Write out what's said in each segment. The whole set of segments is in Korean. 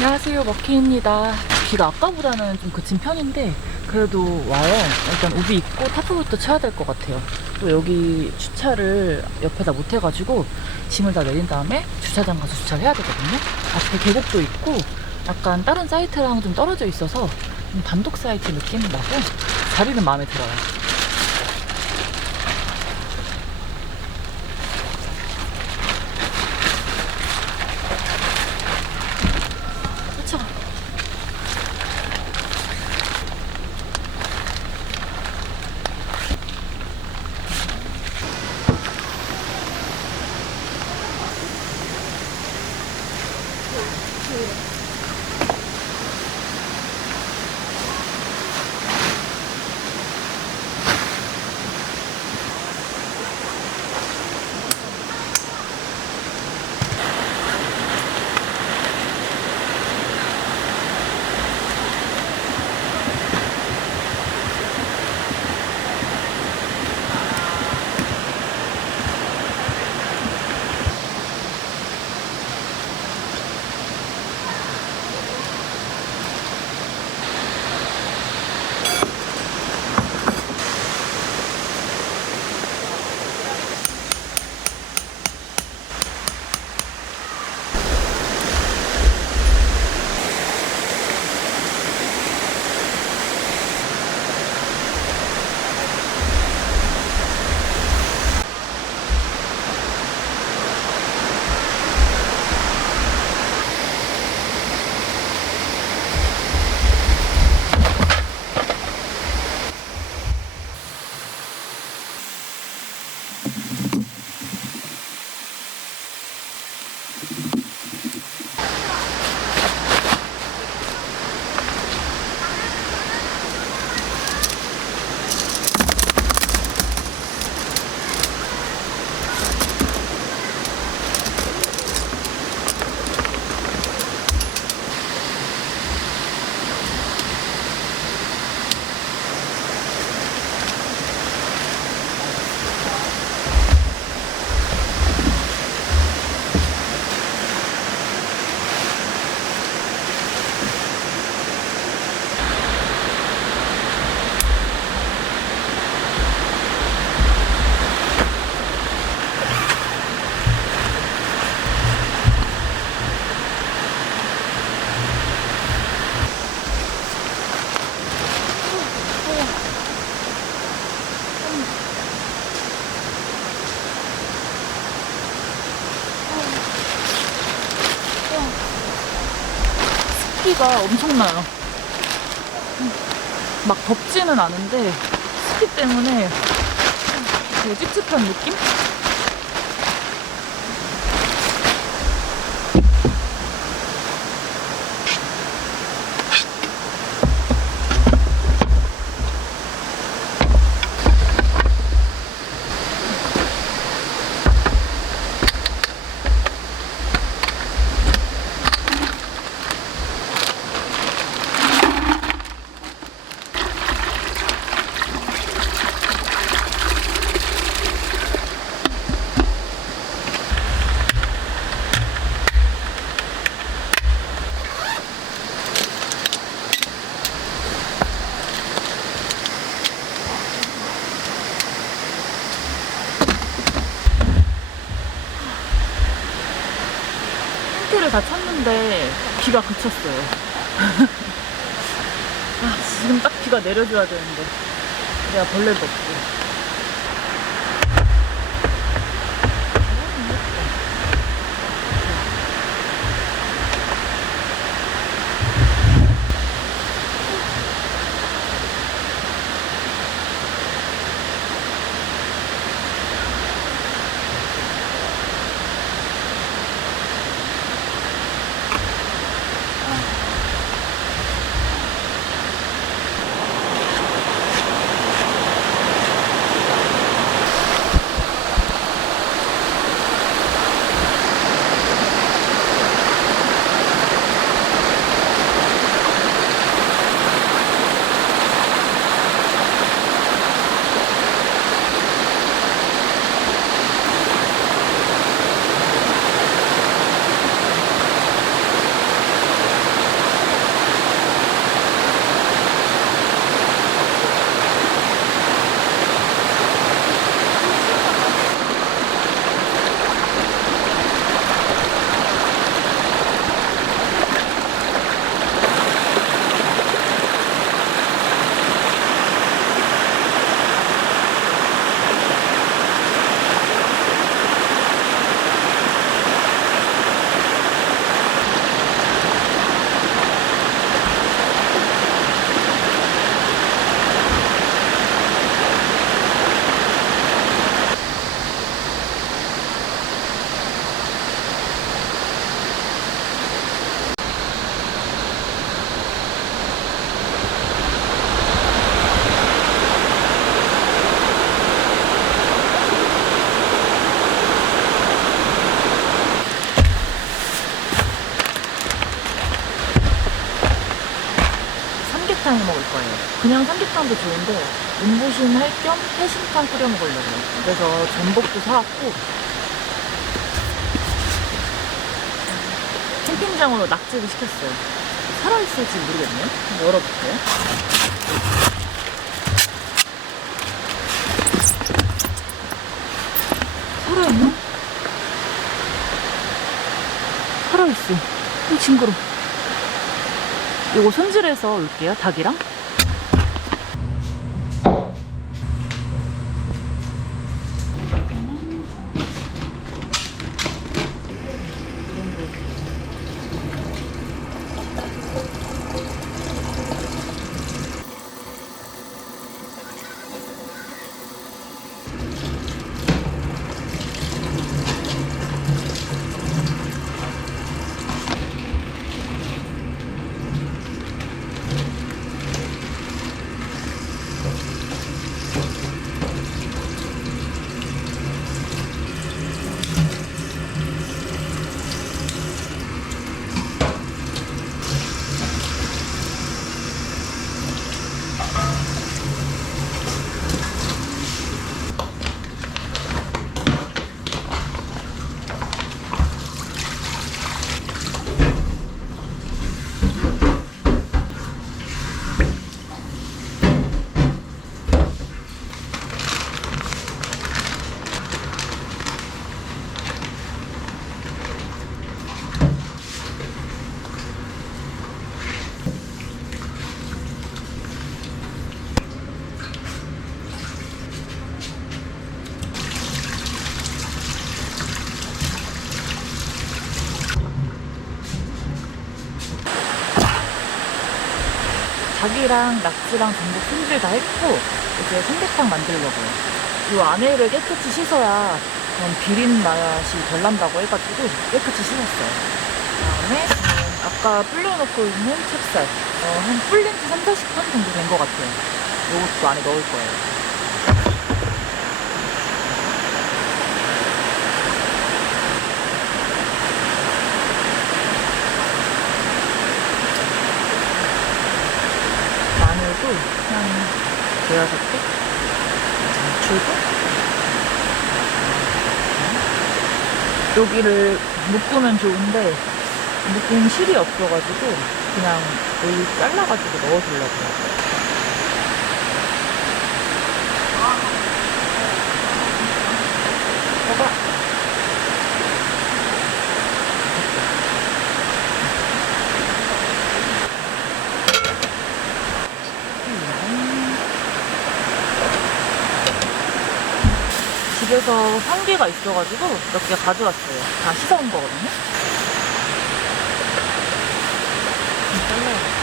안녕하세요, 머키입니다. 비가 아까보다는 좀 그친 편인데 그래도 와요. 일단 우비 입고 타프부터 쳐야 될 것 같아요. 또 여기 주차를 옆에다 못 해가지고 짐을 다 내린 다음에 주차장 가서 주차를 해야 되거든요. 앞에 계곡도 있고 약간 다른 사이트랑 좀 떨어져 있어서 좀 단독 사이트 느낌 나고 자리는 마음에 들어요. 쫓아가. 습기가 엄청나요. 막 덥지는 않은데 습기 때문에 되게 찝찝한 느낌? 텐트를 다 쳤는데 비가 그쳤어요. 아, 지금 딱 비가 내려줘야 되는데 내가 벌레도 없고. 거예요. 그냥 삼계탕도 좋은데 눈부신 할 겸 해신탕 끓여 먹으려고요. 그래서 전복도 사왔고 캠핑장으로 낙지를 시켰어요. 살아있을지 모르겠네요. 한번 열어볼게요. 살아있나? 살아있어. 징그러. 이거 손질해서 올게요. 닭이랑. 닭이랑 낙지랑 전복 손질 다 했고 이제 삼계탕 만들려고요. 이 안에를 깨끗이 씻어야 그런 비린 맛이 덜 난다고 해가지고 깨끗이 씻었어요. 그다음에 아까 불려놓고 있는 찹쌀 한 불린 지 3~40분 정도 된 것 같아요. 이것도 안에 넣을 거예요. 마늘도 한 대여섯 개, 장출도 여기를 묶으면 좋은데 묶은 실이 없어가지고 그냥 여기 잘라가지고 넣어주려고요. 봐봐. 집에서 환기가 있어가지고 몇 개 가져왔어요. 다 씻어온 거거든요. 잘라요.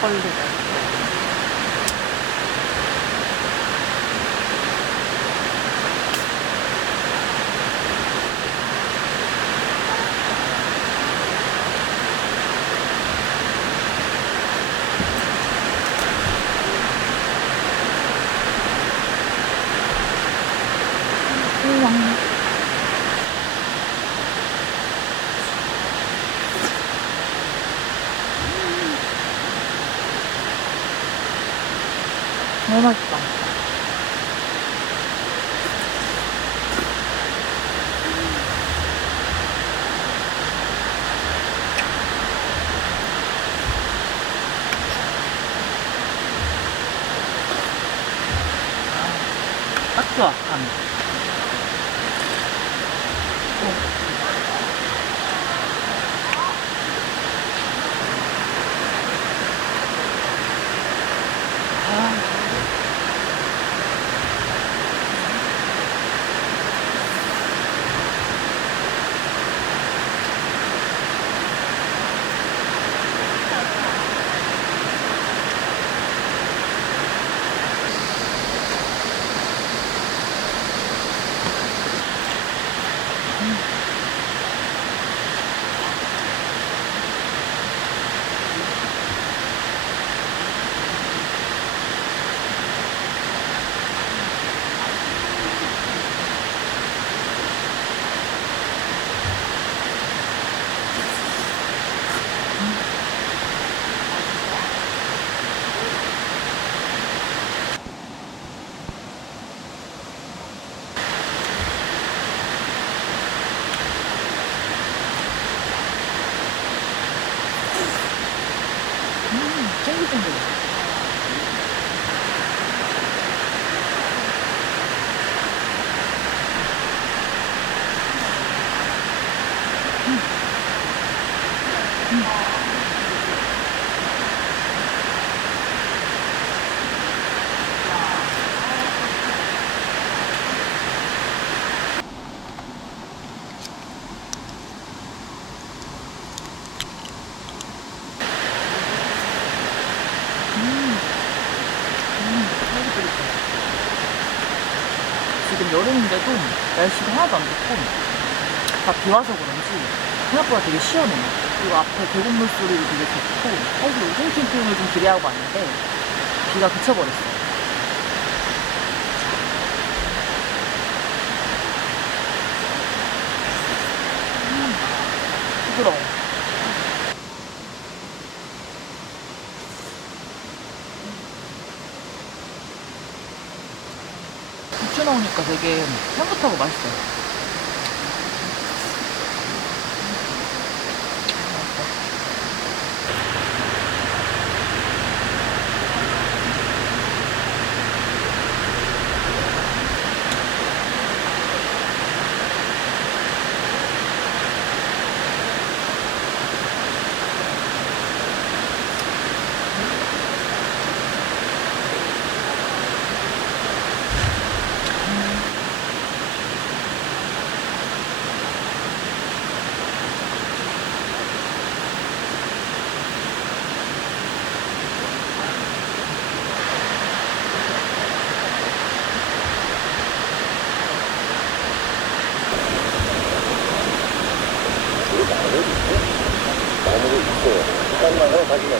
막걸리. 너무 맛있다. 딱 좋아, 간. 탱글탱글해. 지금 여름인데도 날씨가 하나도 안 덥고 다 비와서 그런지 생각보다 되게 시원해요. 그리고 앞에 계곡물 소리도 되게 좋고 사실 우중 캠핑을 좀 기대하고 왔는데 비가 그쳐버렸어요. 부드러워. 부추 넣으니까 되게 향긋하고 맛있어요. 잠깐만 하고 가시면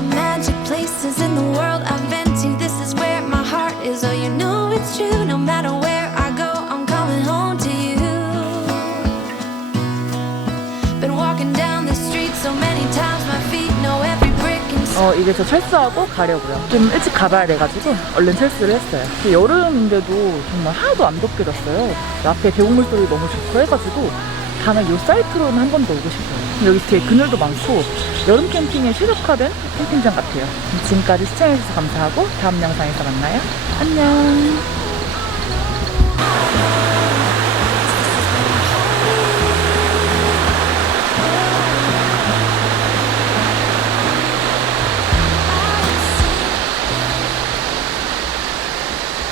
the magic places in the world I've been to. This is where my heart is. Oh, you know it's true. No matter where I go, I'm coming home to you. Been walking down the street so many times, my feet know every brick and 이제 저 철수하고 가려고요. 좀 일찍 가봐야 돼가지고 얼른 철수를 했어요. 근데 여름인데도 정말 하나도 안 덥게 졌어요. 앞에 계곡물 소리 너무 좋고 해가지고 다음에 이 사이트로는 한 번 더 오고 싶어요. 여기 되게 그늘도 많고 여름 캠핑에 최적화된 캠핑장 같아요. 지금까지 시청해주셔서 감사하고 다음 영상에서 만나요. 안녕.